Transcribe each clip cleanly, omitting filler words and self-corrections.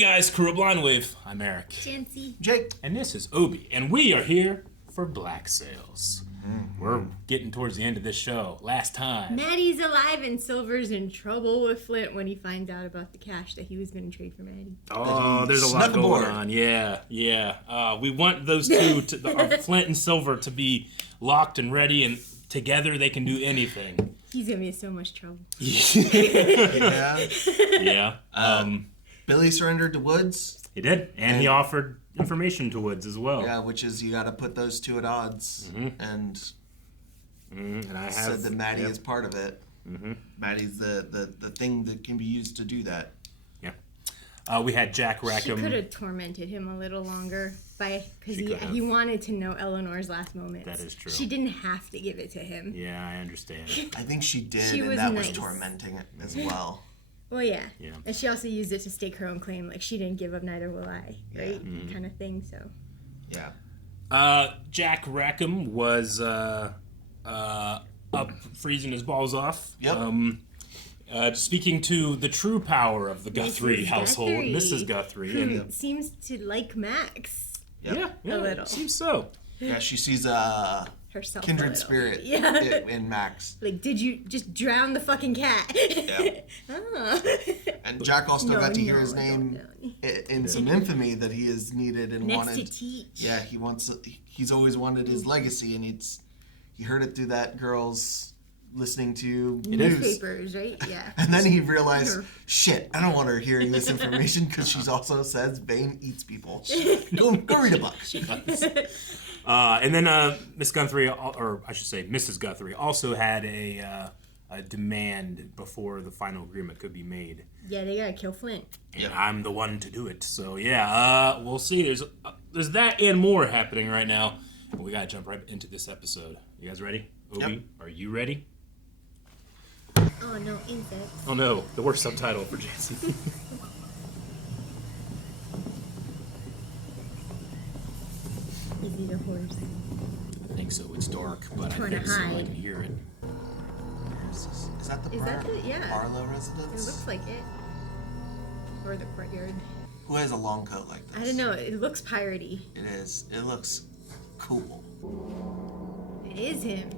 guys, crew of Blind Wave. I'm Eric. Janci. Jake. And this is Obi. And we are here for Black Sails. We're getting towards the end of this show. Last time. Maddie's alive and Silver's in trouble with Flint when he finds out about the cash that he was going to trade for Maddie. Oh, there's a lot going on. Yeah. We want those two, Flint and Silver, to be locked and ready, and together they can do anything. He's going to be in so much trouble. Yeah. Billy surrendered to Woods. He did, and he offered information to Woods as well. Yeah, which is you got to put those two at odds, and I said that Maddie is part of it. Maddie's the thing that can be used to do that. Yeah. We had Jack Rackham. She could have tormented him a little longer because he wanted to know Eleanor's last moments. That is true. She didn't have to give it to him. Yeah, I understand. I think she did, She and was that nice. was tormenting it as well. Well, yeah. Yeah. And she also used it to stake her own claim. Like, she didn't give up, neither will I. Right? Kind of thing, so. Yeah. Jack Rackham was up freezing his balls off. Yep. Speaking to the true power of the Guthrie Mrs. household, Guthrie, Mrs. Guthrie. Who And, seems to like Max. Yep. yeah, A little. seems so. Yeah, she sees Herself. kindred a little. spirit Yeah. in Max. Like, did you just drown the fucking cat? Yeah. Oh. And Jack also got to hear his I name don't know. in some infamy that he is needed and Next wanted. to teach. Yeah, he's always wanted his legacy, and he heard it through that girl's listening to news. Newspapers, right? Yeah. And then he realized, shit, I don't want her hearing this information because she also says Bane eats people. Go read a book. And then Miss Guthrie, or I should say Mrs. Guthrie, also had a demand before the final agreement could be made. Yeah, they gotta kill Flint. And I'm the one to do it. So yeah, we'll see. There's that and more happening right now. And we gotta jump right into this episode. You guys ready? Obi, Yep. Are you ready? Oh no, insects. Oh no, the worst subtitle for Janci. Is he the horse? I think so. It's dark, but I Trying think to so. I hide. can hear it. Is that the Is that the- yeah. Barlow It residence? looks like it. Or the courtyard. Who has a long coat like this? I don't know, it looks piratey. It is. It looks cool. It is him.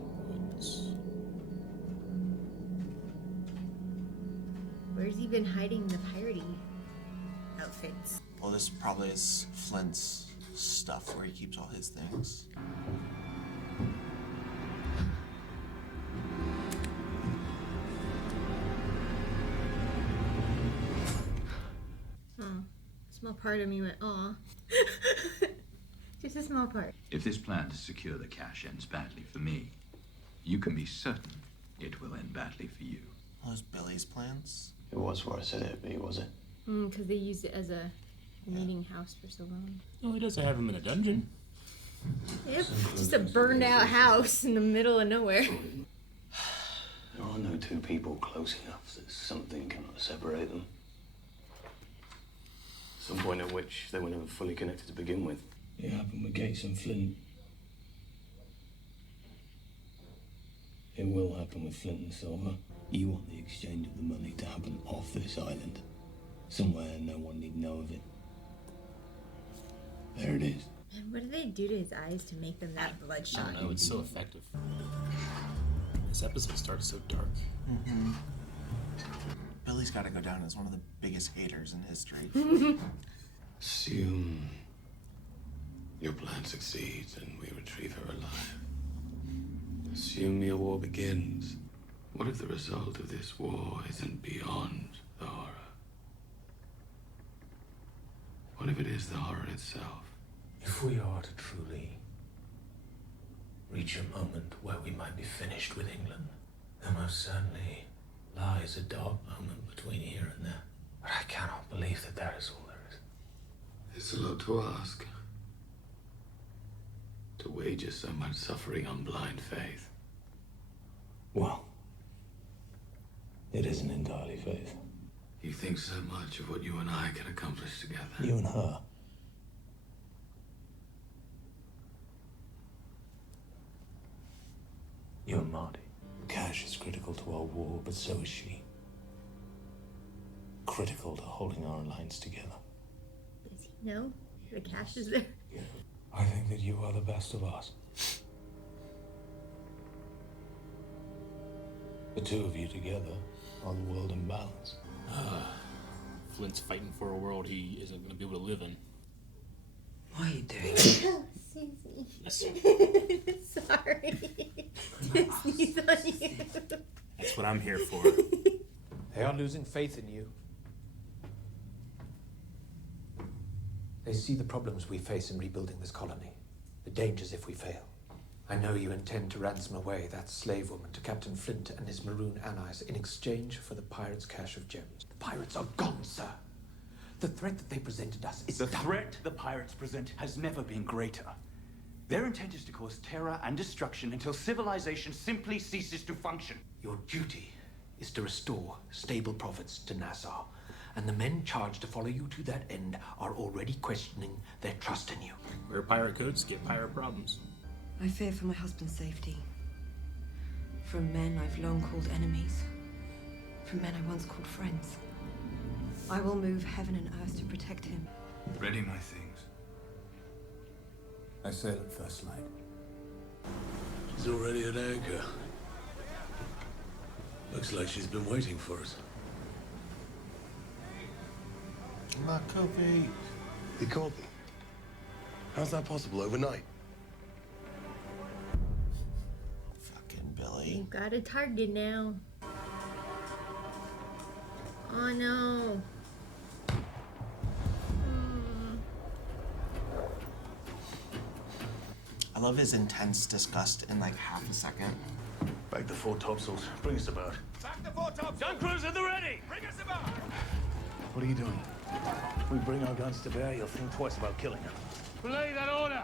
Where's he been hiding the piratey outfits? Well, this probably is Flint's stuff where he keeps all his things. Oh, a small part of me went, aw. Just a small part. If this plan to secure the cash ends badly for me, you can be certain it will end badly for you. Those Billy's plans? It was for us at it, was it? Because they used it as a meeting house for so long. Oh, he doesn't have him in a dungeon. Yep, just a burned out house in the middle of nowhere. There are no two people close enough that something cannot separate them. Some point at which they were never fully connected to begin with. It happened with Gates and Flint. It will happen with Flint and Silver. You want the exchange of the money to happen off this island. Somewhere no one need know of it. There it is. And what did they do to his eyes to make them that bloodshot? I don't know. It's so effective. This episode started so dark. Billy's got to go down as one of the biggest haters in history. Assume your plan succeeds and we retrieve her alive. Assume your war begins. What if the result of this war isn't beyond the horror? What if it is the horror itself? If we are to truly reach a moment where we might be finished with England, there most certainly lies a dark moment between here and there. But I cannot believe that that is all there is. It's a lot to ask. To wager so much suffering on blind faith. Well, it isn't entirely faith. You think so much of what you and I can accomplish together. You and her. You and Marty. Cash is critical to our war, but so is she. Critical to holding our alliance together. No? The cash is there. I think that you are the best of us. The two of you together are the world in balance. Flint's fighting for a world he isn't going to be able to live in. What are you doing? Excuse me. Sorry. Didn't sneeze on you. That's what I'm here for. They are losing faith in you. They see the problems we face in rebuilding this colony, the dangers if we fail. I know you intend to ransom away that slave woman to Captain Flint and his maroon allies in exchange for the pirates' cache of gems. The pirates are gone, sir. The threat that they presented us is The done. threat the pirates present has never been greater. Their intent is to cause terror and destruction until civilization simply ceases to function. Your duty is to restore stable profits to Nassau, and the men charged to follow you to that end are already questioning their trust in you. Wear pirate coats, get pirate problems. I fear for my husband's safety. From men I've long called enemies. From men I once called friends. I will move heaven and earth to protect him. Ready my things. I sail at first light. She's already at anchor. Looks like she's been waiting for us. My coffee. He called them. How's that possible overnight? Fucking Billy. You've got a target now. Oh no. I love his intense disgust in like half a second. Back the four topsails. Bring us about. Back the foretop! Gun crews at the ready! Bring us about! What are you doing? If we bring our guns to bear, you'll think twice about killing her. Relay that order!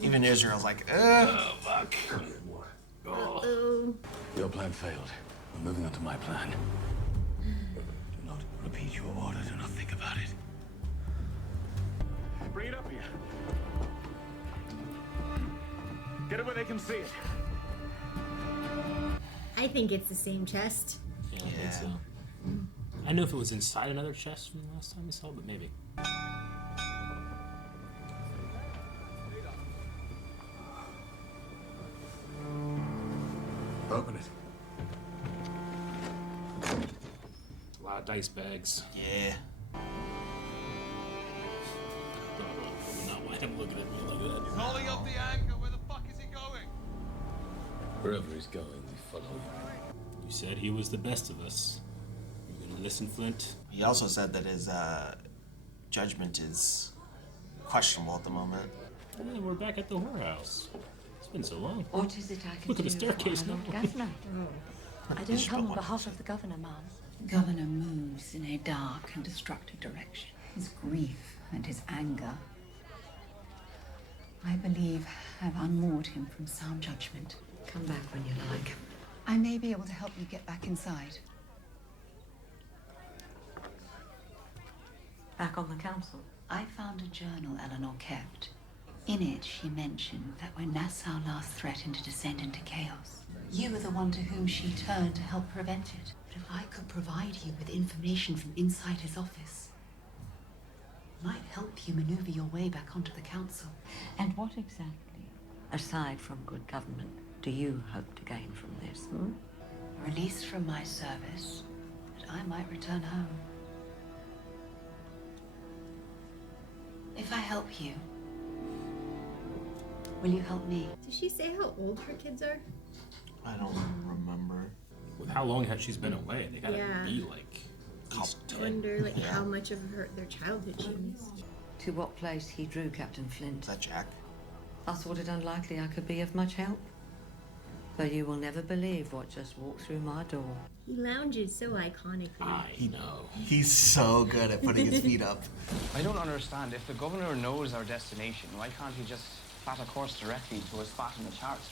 Even Israel's like, ugh. Oh. Your plan failed. We're moving on to my plan. Do not repeat your order. Do not think about it. Bring it up here. Get it where they can see it. I think it's the same chest. Yeah, I think so. I know if it was inside another chest from the last time we saw it, but maybe. Open it. A lot of dice bags. Yeah. Not why I'm looking at me like that. He's holding up the anchor. Where the fuck is he going? Wherever he's going, we follow him. You said he was the best of us. You gonna listen, Flint? He also said that his judgment is questionable at the moment. Yeah, we're back at the whorehouse. It's been so long. What is it I can Look do at the staircase for our now. Lord Governor? I don't come on behalf of the Governor, ma'am. Governor moves in a dark and destructive direction. His grief and his anger, I believe, have unmoored him from sound judgment. Come back when you like. I may be able to help you get back inside. Back on the council. I found a journal Eleanor kept. In it, she mentioned that when Nassau last threatened to descend into chaos, you were the one to whom she turned to help prevent it. But if I could provide you with information from inside his office, it might help you maneuver your way back onto the council. And what exactly, aside from good government, do you hope to gain from this? Release from my service, that I might return home. If I help you, will you help me? Did she say how old her kids are? I don't remember. With how long has she's been away? They gotta Yeah. be like at least I 10. wonder like how much of their childhood she missed. To what place he drew Captain Flint? Is that Jack? I thought it unlikely I could be of much help. But you will never believe what just walked through my door. He lounges so iconically. I know. He's so good at putting his feet up. I don't understand. If the governor knows our destination, why can't he just plot a course directly to a spot in the charts?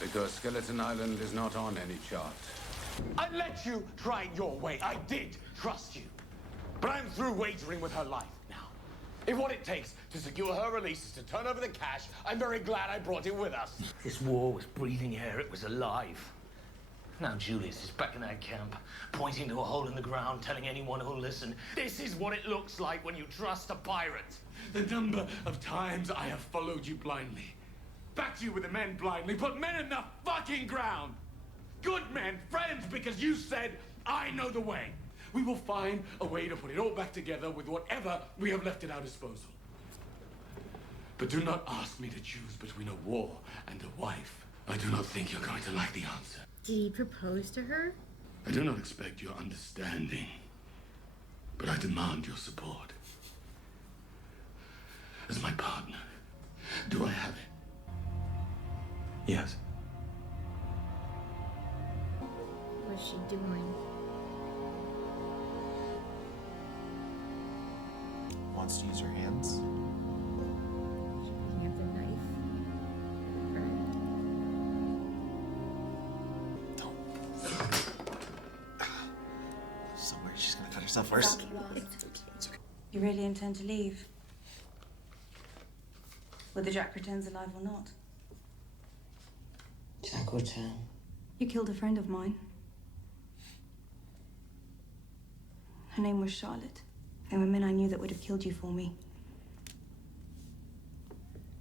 Because Skeleton Island is not on any chart. I let you try it your way. I did trust you. But I'm through wagering with her life now. If what it takes to secure her release is to turn over the cash, I'm very glad I brought it with us. This war was breathing air. It was alive. Now Julius is back in that camp, pointing to a hole in the ground, telling anyone who'll listen, This is what it looks like when you trust a pirate. The number of times I have followed you blindly. Backed you with the men blindly, put men in the fucking ground. Good men, friends, because you said, I know the way. We will find a way to put it all back together with whatever we have left at our disposal. But do not ask me to choose between a war and a wife. I do not think you're going to like the answer. Did he propose to her? I do not expect your understanding, but I demand your support. As my partner, do I have it? Yes. What's she doing? Wants to use her hands. She's picking up the knife. Right. Somewhere she's gonna cut herself first. It's okay. You really intend to leave? Whether Jack returns alive or not? Jack return. You killed a friend of mine. Her name was Charlotte. There were men I knew that would have killed you for me.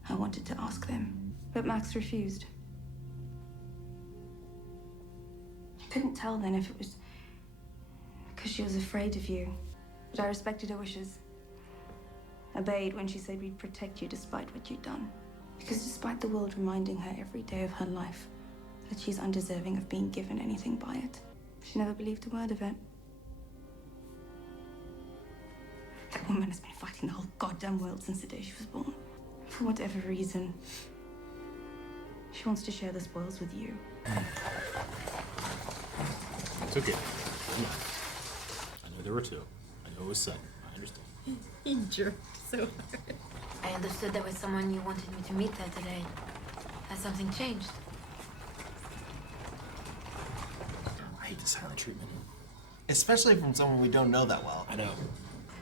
I wanted to ask them, but Max refused. I couldn't tell then if it was because she was afraid of you, but I respected her wishes. Obeyed when she said we'd protect you despite what you'd done. Because despite the world reminding her every day of her life that she's undeserving of being given anything by it, she never believed a word of it. That woman has been fighting the whole goddamn world since the day she was born. For whatever reason, she wants to share the spoils with you. It's okay. Come on. I know there were two. I know it was sudden. I understand. He jerked so hard. I understood there was someone you wanted me to meet there today. Has something changed? I hate the silent treatment. Especially from someone we don't know that well. I know.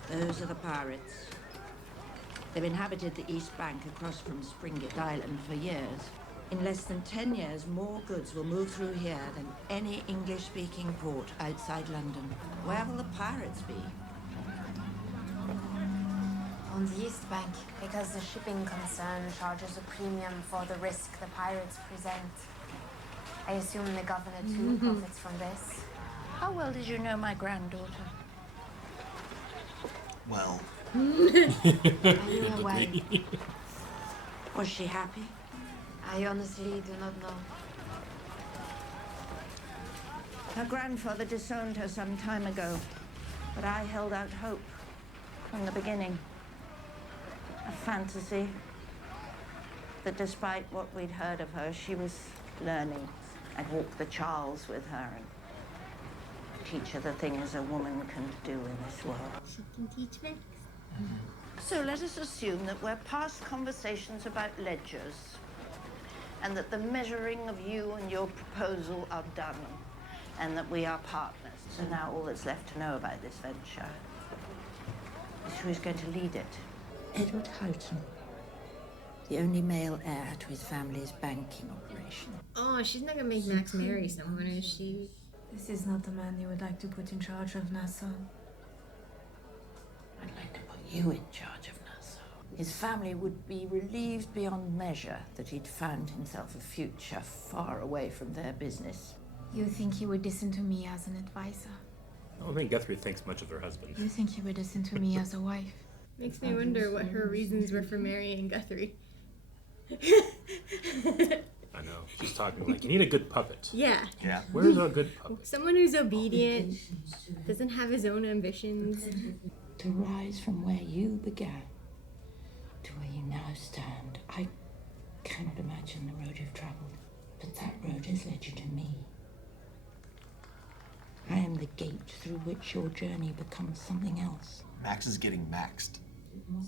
Those are the pirates. They've inhabited the East Bank across from Springett Island for years. In less than 10 years, more goods will move through here than any English-speaking port outside London. Where will the pirates be? On the East Bank, because the shipping concern charges a premium for the risk the pirates present. I assume the governor too profits from this. How well did you know my granddaughter? Well. Are you aware? Was she happy? I honestly do not know. Her grandfather disowned her some time ago, but I held out hope from the beginning. A fantasy that despite what we'd heard of her, she was learning. I'd walk the Charles with her and teach her the things a woman can do in this world. She can teach Max. So let us assume that we're past conversations about ledgers and that the measuring of you and your proposal are done and that we are partners. So now all that's left to know about this venture is who's going to lead it. Edward Houghton, the only male heir to his family's banking operation. Oh, she's not gonna make Max marry someone, is she? This is not the man you would like to put in charge of Nassau. I'd like to put you in charge of Nassau. His family would be relieved beyond measure that he'd found himself a future far away from their business. You think he would listen to me as an advisor? I don't think Guthrie thinks much of her husband. You think he would listen to me as a wife? Makes me wonder what her reasons were for marrying Guthrie. I know. She's talking like, you need a good puppet. Yeah. Yeah. Where's our good puppet? Someone who's obedient, doesn't have his own ambitions. To rise from where you began to where you now stand, I cannot imagine the road you've traveled, but that road has led you to me. I am the gate through which your journey becomes something else. Max is getting maxed.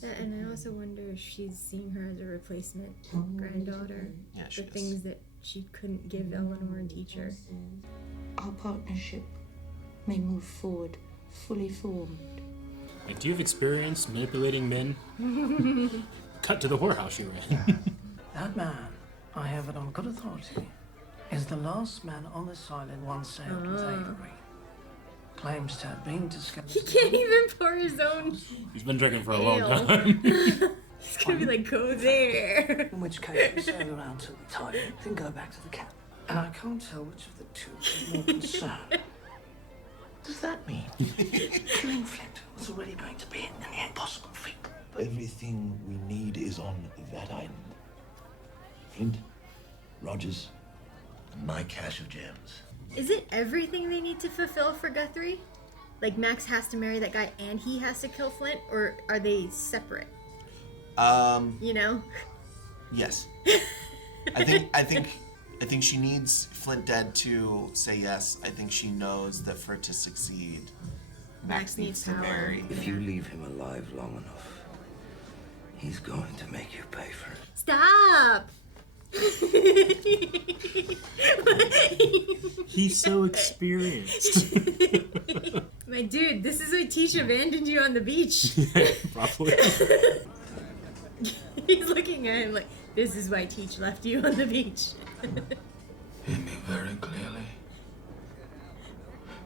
And I also wonder if she's seeing her as a replacement granddaughter. Yeah, she the is. things that she couldn't give Eleanor and teach her. Our partnership may move forward fully formed. Like, do you have experience manipulating men? Cut to the whorehouse you ran. That man, I have it on good authority, is the last man on this island once sailed with Avery. Claims to have been to Skeleton. He can't even pour his own. He's been drinking for a Ale. long time. He's gonna be like, go there. In which case we sail around till we're tired, then go back to the camp. And I can't tell which of the two is more concerned. What does that mean? Killing Flint was already going to be an impossible feat. Everything we need is on that island. Flint, Rogers, and my cache of gems. Is it everything they need to fulfill for Guthrie? Like Max has to marry that guy and he has to kill Flint, or are they separate? You know? Yes. I think she needs Flint dead to say yes. I think she knows that for it to succeed, Max needs to marry. If you leave him alive long enough, he's going to make you pay for it. Stop! He's so experienced. My dude, this is why Teach abandoned you on the beach. Probably. He's looking at him like, this is why Teach left you on the beach. Hear me very clearly.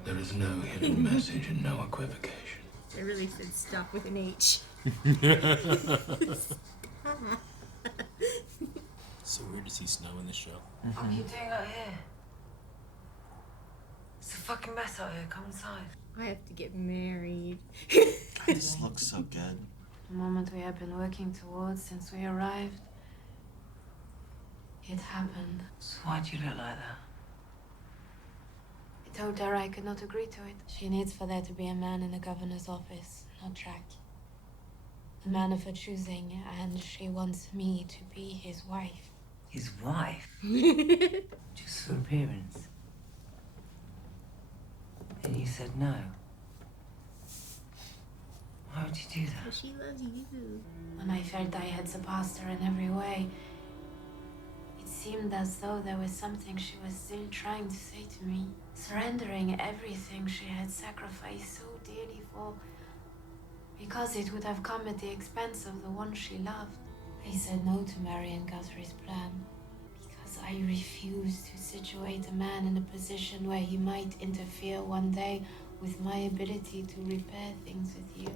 There is no hidden message and no equivocation. I really said stop with an H. So weird to see snow in this show. What are you doing out here? It's a fucking mess out here. Come inside. I have to get married. This looks so good. The moment we have been working towards since we arrived. It happened. So why'd you look like that? I told her I could not agree to it. She needs for there to be a man in the governor's office, not Jack. A man of her choosing, and she wants me to be his wife. His wife? Just for appearance. And you said no. Why would you do that? She loves you. When I felt I had surpassed her in every way, it seemed as though there was something she was still trying to say to me. Surrendering everything she had sacrificed so dearly for, because it would have come at the expense of the one she loved. I said no to Marion Guthrie's plan, because I refused to situate a man in a position where he might interfere one day with my ability to repair things with you.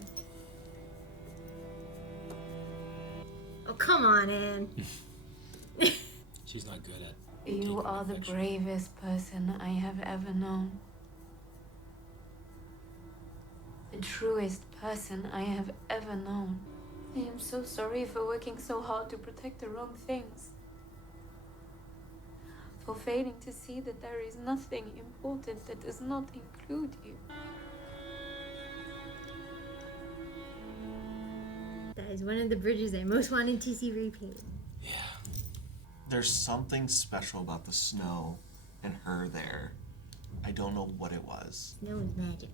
Oh, come on, Anne. She's not good at. You are the bravest person I have ever known. The truest person I have ever known. I am so sorry for working so hard to protect the wrong things. For failing to see that there is nothing important that does not include you. That is one of the bridges I most wanted to see repaved. There's something special about the snow and her there. I don't know what it was. Snow is magic.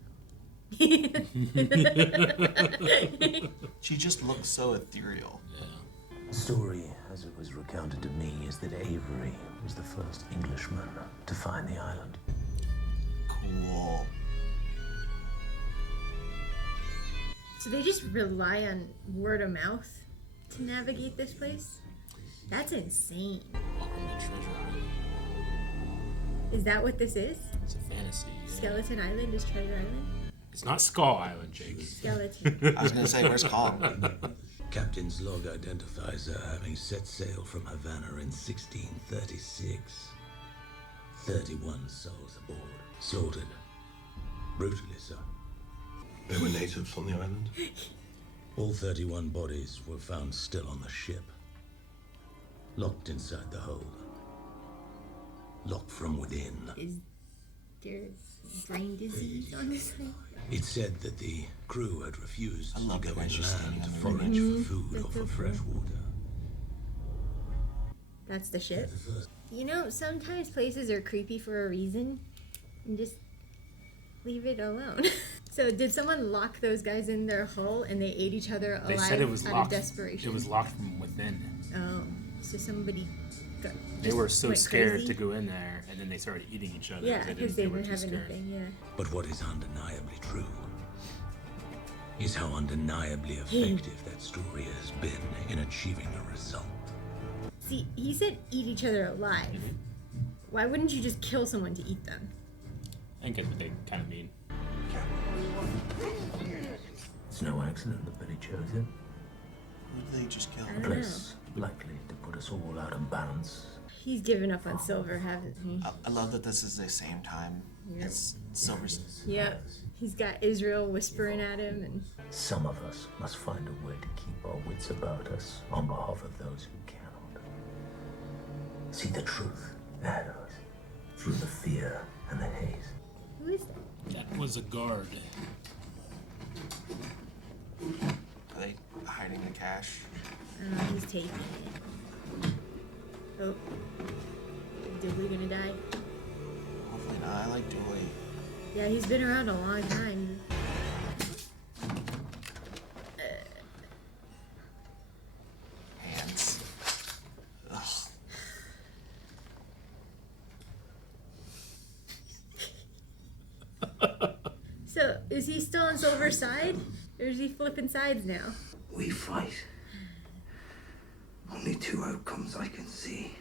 She just looks so ethereal. The story, as it was recounted to me, is that Avery was the first Englishman to find the island. Cool. So they just rely on word of mouth to navigate this place? That's insane. Welcome to Treasure Island. Is that what this is? It's a fantasy. Yeah. Skeleton Island is Treasure Island? It's not Skull Island, Jake. Skeleton. I was gonna say, where's Kong? Captain's log identifies her having set sail from Havana in 1636. 31 souls aboard, slaughtered. Brutally so. There were natives on the island? All 31 bodies were found still on the ship. Locked inside the hold. Locked from within. Is there brain disease on this thing? It said that the crew had refused to go the guys inland just standing to on the forage river. for food or for fresh water. That's the ship? You know, sometimes places are creepy for a reason. And just leave it alone. So did someone lock those guys in their hull and they ate each other alive They said it was out locked. of desperation? It was locked from within. Oh, so somebody got, They just were so went scared crazy? to go in there, and then they started eating each other. Yeah, because they were didn't too have scared. anything, yeah. But what is undeniably true is how undeniably effective that story has been in achieving a result. See, he said eat each other alive. Why wouldn't you just kill someone to eat them? I think that's what they kind of mean. It's no accident that Billy chose it. Who did they just kill? A place likely to put us all out of balance. He's given up on Silver, hasn't he? I love that this is the same time as Silver's. Yep. He's got Israel whispering at him, and Some of us must find a way to keep our wits about us on behalf of those who cannot. See the truth ahead of us through the fear and the haze. who is that? That was a guard. Are they hiding the cash? He's taking it. Oh. Is Dooley gonna die? Hopefully not. I like Dooley. Yeah, he's been around a long time. Hands. Ugh. So, is he still on Silver's side? Or is he flipping sides now? We fight. Only two outcomes I can see.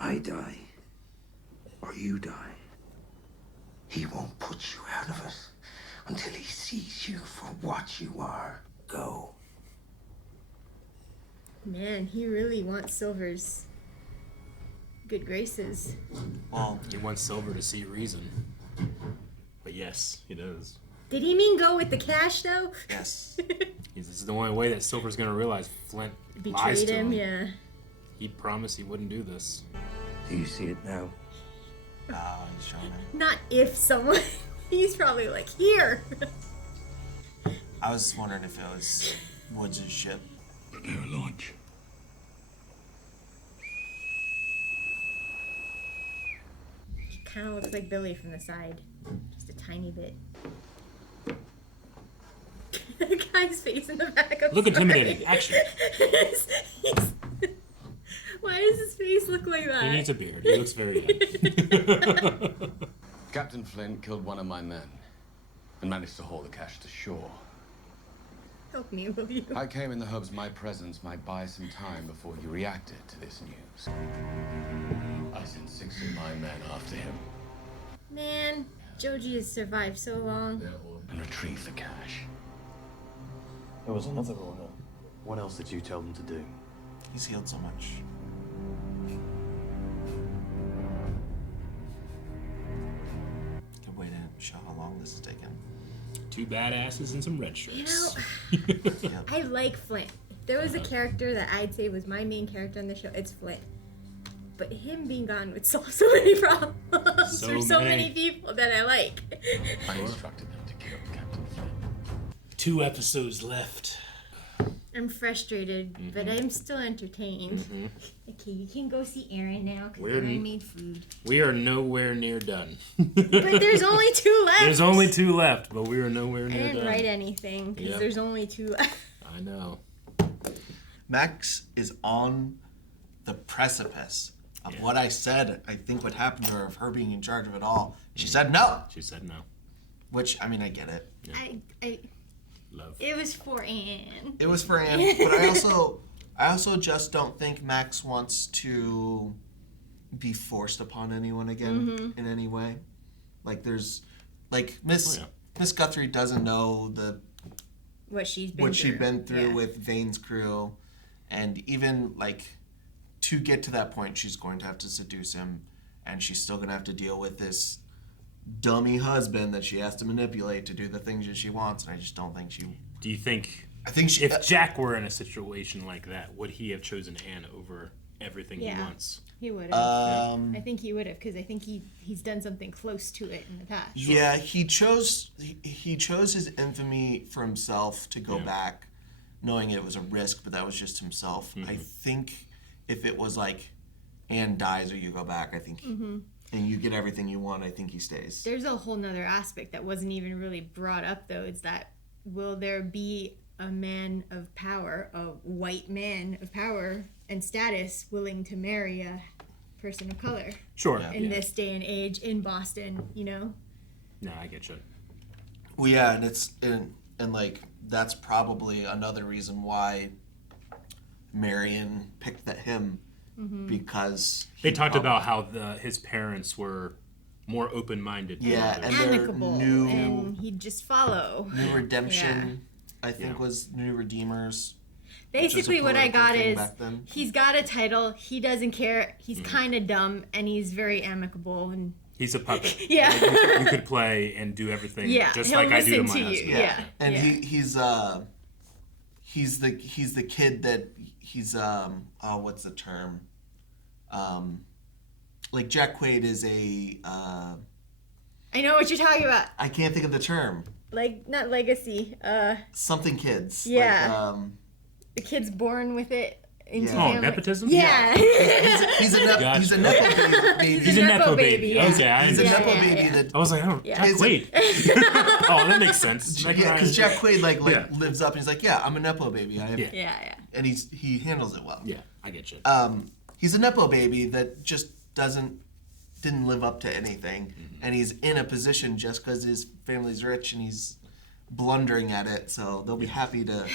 I die, or you die. He won't put you out of it until he sees you for what you are. Go. Man, he really wants Silver's good graces. Well, he wants Silver to see reason. But yes, he does. Did he mean go with the cash, though? Yes. This is the only way that Silver's gonna realize Flint lies Betrayed to him, him. yeah. He promised he wouldn't do this. Do you see it now? He's showing him. Not if someone... He's probably like, here! I was wondering if it was Woods' ship. Prepare launch. He kind of looks like Billy from the side. Just a tiny bit. The guy's face in the back. I'm Look sorry. intimidating. Action. Why does his face look like that? He needs a beard. He looks very young. Captain Flint killed one of my men and managed to haul the cash to shore. Help me, will you? I came in the hopes my presence might buy some time before he reacted to this news. I sent 6 of my men after him Man, Joji has survived so long. and retrieved the cash. There was another order. What else did you tell them to do? He's healed so much. Good way to show how long this is taking. 2 badasses and some red shirts. I like Flint. If there was a character that I'd say was my main character on the show, it's Flint. But him being gone would solve so many problems for so many people that I like. I instructed them to kill Captain Flint. 2 episodes left. I'm frustrated, but I'm still entertained. Okay, you can go see Aaron now because Aaron made food. We are nowhere near done. But there's only 2 left. There's only 2 left, but we are nowhere I near done. didn't write anything because Yep. there's only 2 left. I know. Max is on the precipice of what I said I think would happen to her, of her being in charge of it all. She said no. She said no. Which, I mean, I get it. I Love. It was for Anne. It was for Anne, but I also just don't think Max wants to be forced upon anyone again in any way. Like there's, like Miss Guthrie doesn't know what she's been through with Vane's crew, and even like to get to that point, she's going to have to seduce him, and she's still going to have to deal with this dummy husband that she has to manipulate to do the things that she wants, and I just don't think she... Do you think... I think she... If Jack were in a situation like that, would he have chosen Anne over everything he wants? He would have. I think he would have, because I think he's done something close to it in the past. Yeah, he chose his infamy for himself to go back, knowing it was a risk, but that was just himself. I think if it was like Anne dies or you go back, I think... And you get everything you want, I think he stays. There's a whole nother aspect that wasn't even really brought up, though. It's that will there be a man of power, a white man of power and status, willing to marry a person of color? Sure. In this day and age in Boston, you know? No, I get you. Well, yeah, and it's and like that's probably another reason why Marion picked him because they talked about how his parents were more open-minded. Yeah, and amicable, new and he'd just follow. New Redemption, Yeah. I think, was New Redeemers. Basically, what I got is then. he's got a title. He doesn't care. He's kind of dumb, and he's very amicable. And he's a puppet. Yeah. You could play and do everything just he'll like I do to my listen to husband. you. Yeah. And he's the kid that he's what's the term? Like Jack Quaid is a I know what you're talking about. I can't think of the term. Like not legacy. Something kids. Yeah. Like, the kid's born with it into Oh, family. nepotism? Yeah. he's a Nepo baby. He's a Nepo baby. Yeah. Okay, He's a Nepo baby that I was like, oh, Jack Quaid. Oh, that makes sense. Yeah, because Jack Quaid lives up and he's like, yeah, I'm a Nepo baby. Yeah. And he handles it well. Yeah, I get you. He's a Nepo baby that just didn't live up to anything, and he's in a position just because his family's rich and he's blundering at it. So they'll be happy to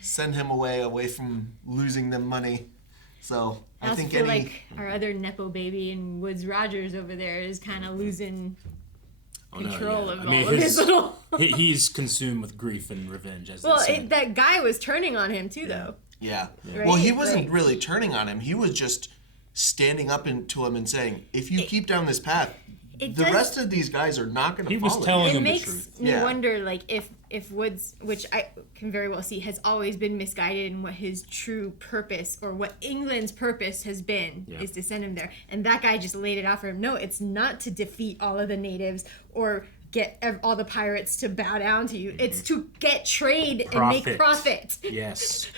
send him away from losing them money. So I also feel like our other Nepo baby and Woods Rogers over there is kind of losing control of all of his little. He's consumed with grief and revenge. As That guy was turning on him too, though. Yeah. Right? Well, he wasn't really turning on him. He was just standing up to him and saying, "If you keep down this path, the rest of these guys are not going to follow." He was telling him the truth. truth. It makes me wonder, like, if Woods, which I can very well see, has always been misguided in what his true purpose or what England's purpose has been is to send him there, and that guy just laid it out for him. No, it's not to defeat all of the natives or get all the pirates to bow down to you. It's to get trade and make profit. Yes.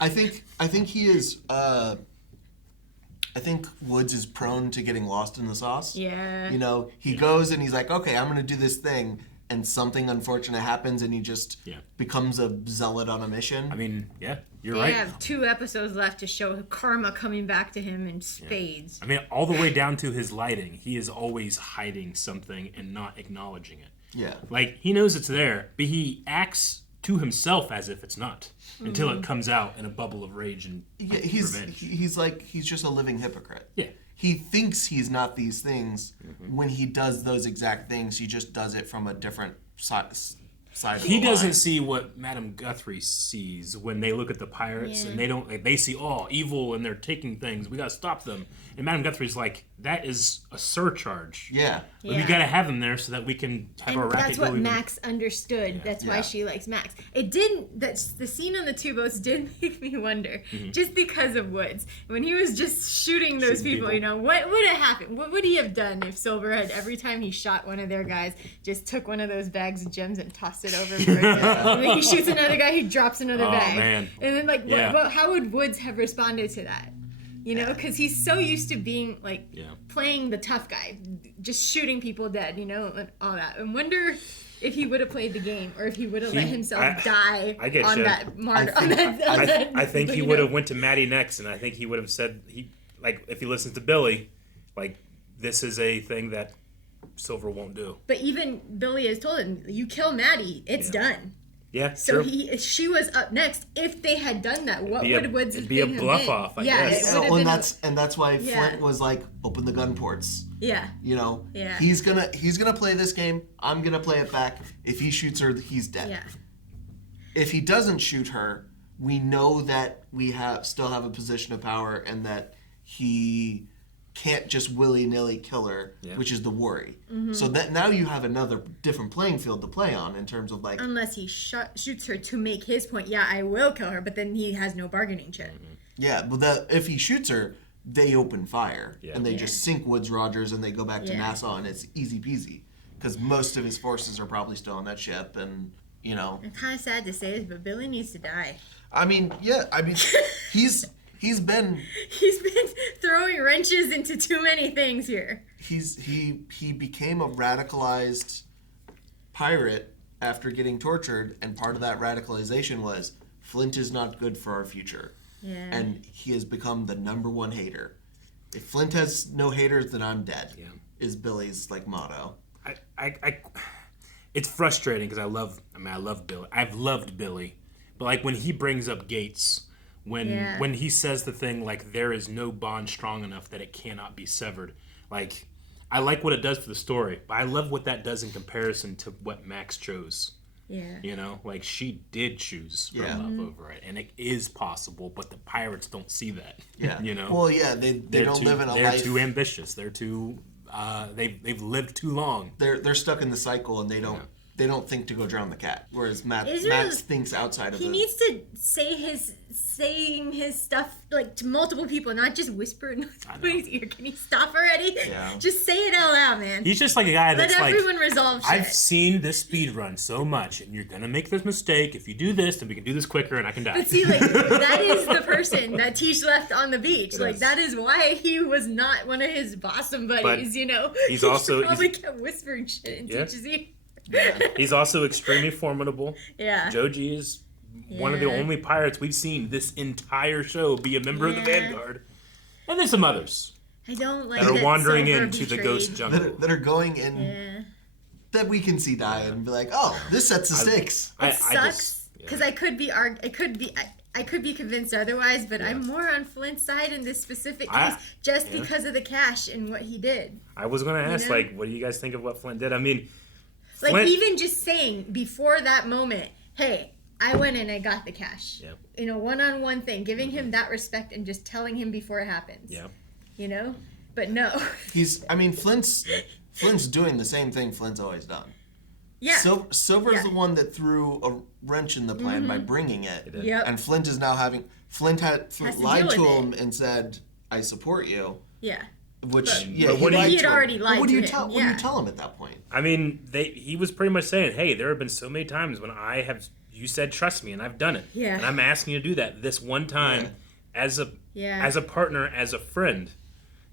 I think he is. I think Woods is prone to getting lost in the sauce. Yeah. You know, he goes and he's like, okay, I'm going to do this thing, and something unfortunate happens, and he just becomes a zealot on a mission. I mean, yeah, you're they right. have 2 episodes left to show karma coming back to him in spades. I mean, all the way down to his lighting, he is always hiding something and not acknowledging it. Yeah. Like, he knows it's there, but he acts to himself as if it's not until it comes out in a bubble of rage and revenge. He's just a living hypocrite. Yeah. He thinks he's not these things. When he does those exact things, he just does it from a different side of the He doesn't line. see what Madame Guthrie sees when they look at the pirates, and they don't. Like, they see evil, and they're taking things. We gotta stop them. And Madame Guthrie's like, that is a surcharge. Yeah. We gotta have him there so that we can have our racket. That's what go even- Max understood. That's why she likes Max. It didn't. That's the scene on the 2 boats did make me wonder, just because of Woods when he was just shooting those people. You know, what would have happened? What would he have done if Silver had every time he shot one of their guys, just took one of those bags of gems and tossed it over? And then he shoots another guy, he drops another bag. Man. And then how would Woods have responded to that? You know, because he's so used to being playing the tough guy, just shooting people dead, you know, and all that. And wonder if he would have played the game or if he would have let himself die on that martyr. I think he would have went to Maddie next, and I think he would have said if he listens to Billy, this is a thing that Silver won't do. But even Billy has told him, you kill Maddie, it's done. Yeah, so true. She was up next. If they had done that, what would Woods have been? It'd be a bluff off, I guess. That's why Flint was like, open the gun ports. Yeah. You know. Yeah. He's gonna play this game. I'm gonna play it back. If he shoots her, he's dead. Yeah. If he doesn't shoot her, we know that we still have a position of power, and that he can't just willy-nilly kill her, which is the worry. So that now you have another different playing field to play on in terms of unless he shoots her to make his point, I will kill her, but then he has no bargaining chip. Yeah, but if he shoots her, they open fire and they just sink Woods Rogers and they go back to Nassau and it's easy peasy because most of his forces are probably still on that ship and you know. I'm kind of sad to say this, but Billy needs to die. He's been throwing wrenches into too many things here. He became a radicalized pirate after getting tortured, and part of that radicalization was Flint is not good for our future. Yeah. And he has become the number 1 hater. If Flint has no haters, then I'm dead. Yeah. Is Billy's motto. It's frustrating because I love Billy. I've loved Billy, but when he brings up Gates when he says the thing like there is no bond strong enough that it cannot be severed. Like, I like what it does for the story, but I love what that does in comparison to what Max chose. Yeah. You know, like she did choose her love over it, and it is possible, but the pirates don't see that. Yeah. You know. Well, yeah, they don't live in a They're life. too ambitious. They're too. They've lived too long. They're stuck in the cycle, and they don't think to go drown the cat. Whereas Max thinks outside of He needs to saying his stuff like to multiple people, not just whisper in somebody's ear. Can you stop already? Yeah. Just say it out loud, man. He's just like a guy that's Let like, everyone resolve shit. I've seen this speed run so much, and you're gonna make this mistake. If you do this, then we can do this quicker, and I can die. But see, like that is the person that Tish left on the beach. It Like is. that is why he was not one of his bossum buddies. But you know, he's also- he probably kept whispering shit in Yeah. Tish's ear. He's also extremely formidable. Yeah. Joji is one of the Yeah. only pirates we've seen this entire show be a member of the Yeah. Vanguard. And there's some others I don't like that are wandering Silver into the betrayed. ghost jungle. that are going in that we can see die and be like, oh, this sets the stakes. It sucks because I could be convinced otherwise, but I'm more on Flint's side in this specific case just because of the cash and what he did. I was going to ask, You know? like, what do you guys think of what Flint did? I mean, Like Flint, even just saying before that moment, hey, I went and I got the cash. Yep. In a one-on-one thing, giving him that respect and just telling him before it happens. Yep. You know? But no. Flint's doing the same thing Flint's always done. Yeah. Silver's the one that threw a wrench in the plan by bringing it. Yep. And Flint is now having Flint to lied deal to with him and said, "I support you." Yeah. Which But- yeah, But what do you- lied He had to him. already lied What do to you him, tell? What do yeah. you tell him at that point? I mean, he was pretty much saying, hey, there have been so many times when you said trust me, and I've done it. Yeah. And I'm asking you to do that this one time as a partner, as a friend.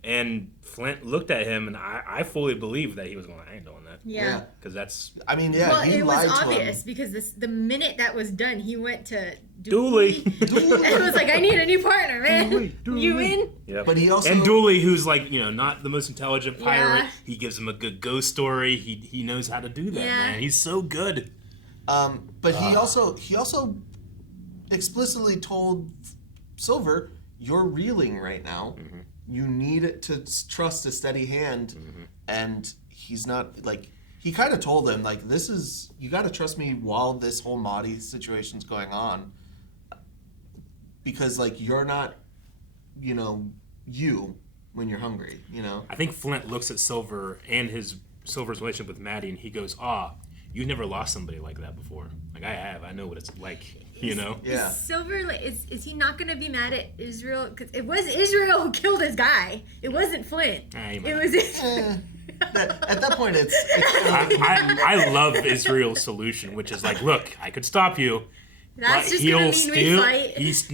And Flint looked at him, and I fully believe that he was going, I ain't doing that. Yeah. Because that's... I mean, Well, it was obvious because the minute that was done, he went to Dooley. and was like, I need a new partner, man. You in? Yep. But he also- And Dooley, who's like, not the most intelligent pirate. Yeah. He gives him a good ghost story. He knows how to do that, Yeah. man. He's so good. But he also explicitly told Silver, "You're reeling right now. Mm-hmm. You need to trust a steady hand." And he's not like he kind of told him like, "This is you got to trust me while this whole Maudie situation's going on, because like you're not, you when you're hungry, I think Flint looks at Silver and Silver's relationship with Maddie, and he goes, you've never lost somebody like that before. Like, I have. I know what it's like, Yeah. Is Silver, is he not going to be mad at Israel? Because it was Israel who killed his guy. It wasn't Flint. It was At that point, it's I love Israel's solution, which is like, look, I could stop you. That's but just gonna he'll mean we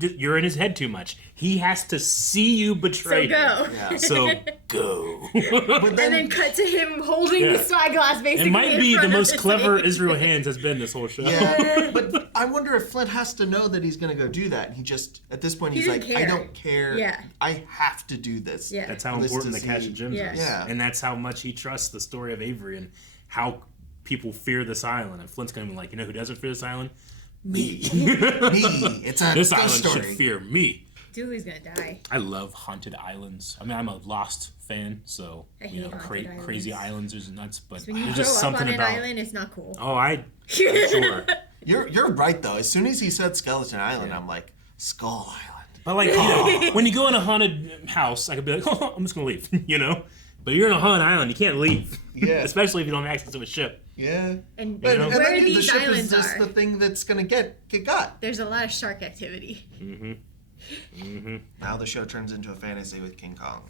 fight. You're in his head too much. He has to see you betray So go. him. Yeah. So go. and then cut to him holding the spyglass basically. It might in be the front of most his clever face. Israel hands has been this whole show. Yeah, but I wonder if Flint has to know that he's going to go do that. And he just, at this point, He he's like, didn't I care. don't care. Yeah. I have to do this. Yeah. That's how This important the to Cache see- of Gems is. Yeah. And that's how much he trusts the story of Avery and how people fear this island. And Flint's going to be like, who doesn't fear this island? Me. It's a This ghost island story. should fear me. Dooley's gonna die. I love haunted islands. I mean, I'm a Lost fan, so I hate haunted crazy islands is nuts. But When you there's grow just up something on an about. island, it's not cool. Oh, I'm sure. You're right though. As soon as he said Skeleton Island, I'm like, Skull Island. But like, when you go in a haunted house, I could be like, oh, I'm just gonna leave, But you're in a haunted island, you can't leave. Yeah. Especially if you don't have access to a ship. Yeah. And But where the these ship is islands just are, the thing that's gonna get got. there's a lot of shark activity. Now the show turns into a fantasy with King Kong.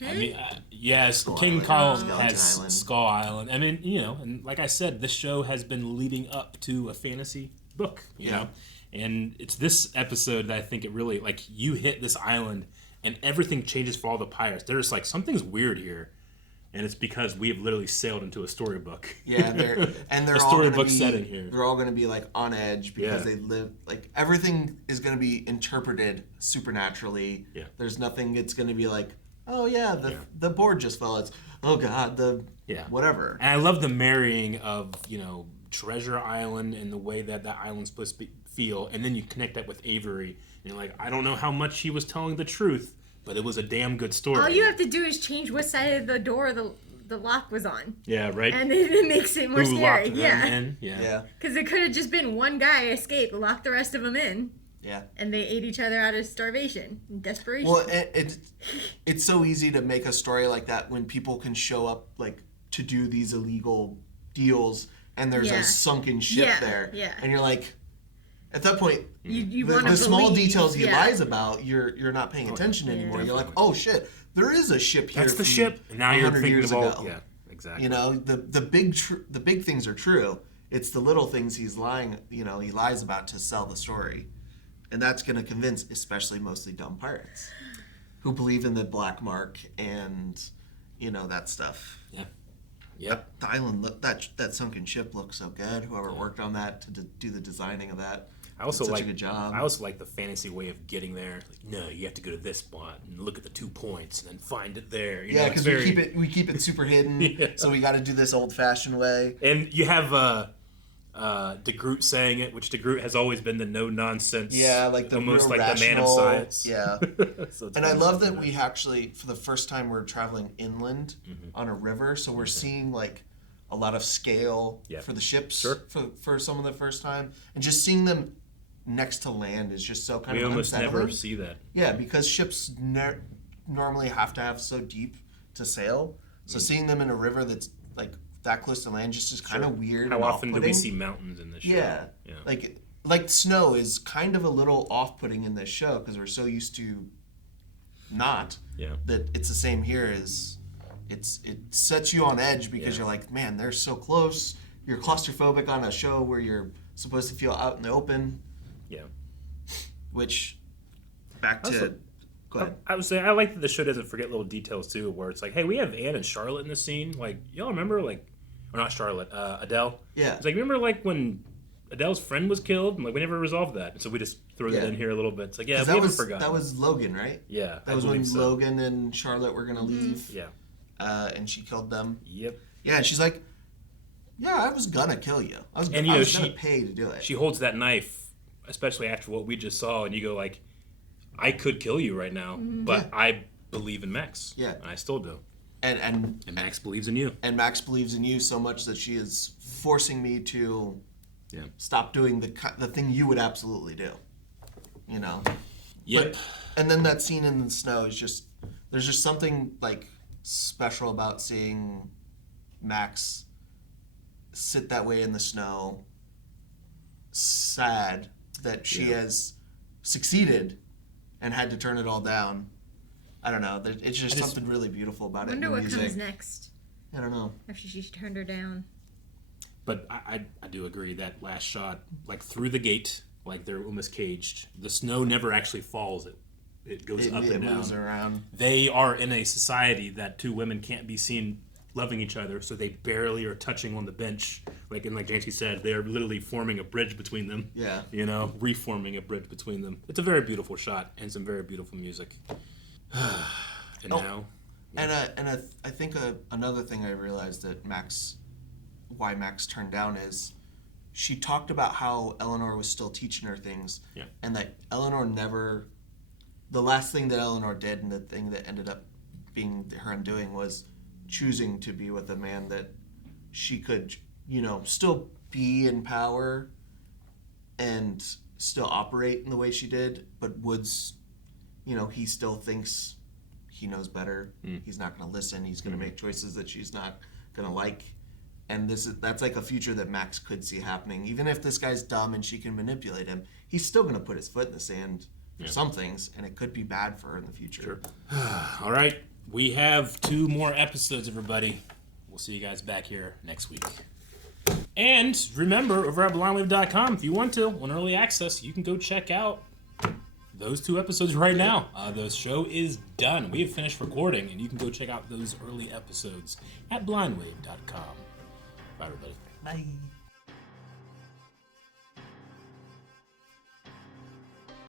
I mean, yes, Skull King Island. Kong Skeleton has Island. Skull Island. I mean, and like I said, this show has been leading up to a fantasy book, you know? And it's this episode that I think it really, like, you hit this island and everything changes for all the pirates. They're just like, something's weird here. And it's because we have literally sailed into a storybook. Yeah, they're a all storybook gonna be, setting here. They're all going to be like on edge because Yeah. they live like everything is going to be interpreted supernaturally. Yeah. There's nothing that's going to be like, oh yeah, the board just fell. It's oh god, the whatever. And I love the marrying of, Treasure Island and the way that island's supposed to feel, and then you connect that with Avery, and you're like, I don't know how much he was telling the truth, but it was a damn good story. All you have to do is change what side of the door the lock was on. Yeah, right. And it makes it more scary. Yeah. Yeah. Because it could have just been one guy escape, lock the rest of them in. Yeah. And they ate each other out of starvation and desperation. Well, it's so easy to make a story like that when people can show up like to do these illegal deals and there's a sunken ship there. Yeah. And you're like, at that point, the small details he lies about, you're not paying attention anymore. Yeah. You're like, oh shit, there is a ship here. That's the ship. And now you're thinking years of all. ago. Yeah, exactly. You know, the big things are true. It's the little things he's lying. You know, he lies about to sell the story, and that's going to convince, especially mostly dumb pirates, who believe in the black mark and that stuff. Yeah. Yep. The island that sunken ship looks so good. Whoever worked on that to do the designing of that. I also did such like a good job. I also like the fantasy way of getting there. Like, no, you have to go to this spot and look at the 2 points and then find it there. Yeah, because we keep it super hidden, so we got to do this old-fashioned way. And you have De Groot saying it, which De Groot has always been the no nonsense. Yeah, like the almost real like rational, the man of science. Yeah. So and I love that we actually, for the first time, we're traveling inland on a river, so we're seeing like a lot of scale for the ships for some of the first time, and just seeing them next to land is just so kind of unsettling. We almost never see that. Yeah, because ships normally have to have so deep to sail, so seeing them in a river that's like that close to land just is kind of weird. How often do we see mountains in this show? Yeah. Like snow is kind of a little off-putting in this show because we're so used to not that it's the same here. It sets you on edge because you're like, man, they're so close. You're claustrophobic on a show where you're supposed to feel out in the open. Yeah. Which, back to... Go ahead. I would say I like that the show doesn't forget little details too, where it's like, hey, we have Anne and Charlotte in this scene. Like, y'all remember, like, or not Charlotte, Idelle? Yeah. It's like, remember, like, when Iddelle's friend was killed? And, like, we never resolved that. And so we just throw that in here a little bit. It's like, yeah, we haven't forgotten. That was Logan, right? Yeah, That was when Logan and Charlotte were going to leave. Yeah. And she killed them. Yep. Yeah, and she's like, yeah, I was going to kill you. I was going to pay to do it. She holds that knife, especially after what we just saw, and you go, like, I could kill you right now, but I believe in Max. Yeah. And I still do. And Max believes in you. And Max believes in you so much that she is forcing me to stop doing the thing you would absolutely do. You know? Yep. And then that scene in the snow is just, there's just something like special about seeing Max sit that way in the snow, sad that she has succeeded and had to turn it all down. I don't know. It's just something really beautiful about it. I wonder what comes next. I don't know. After she turned her down. But I do agree that last shot, like through the gate, like they're almost caged. The snow never actually falls. It goes up and down. It moves around. They are in a society that two women can't be seen loving each other, so they barely are touching on the bench. Like Janci said, they're literally forming a bridge between them. Yeah. You know, reforming a bridge between them. It's a very beautiful shot and some very beautiful music. And now... I think another thing I realized that why Max turned down is she talked about how Eleanor was still teaching her things, and that Eleanor never... The last thing that Eleanor did and the thing that ended up being her undoing was choosing to be with a man that she could, still be in power and still operate in the way she did, but Woods, he still thinks he knows better. He's not going to listen. He's going to make choices that she's not going to like. And that's like a future that Max could see happening. Even if this guy's dumb and she can manipulate him, he's still going to put his foot in the sand for some things, and it could be bad for her in the future. Sure. All right. We have 2 more episodes, everybody. We'll see you guys back here next week. And remember, over at blindwave.com, if you want to, on early access, you can go check out those 2 episodes right now. The show is done. We have finished recording, and you can go check out those early episodes at blindwave.com. Bye, everybody. Bye.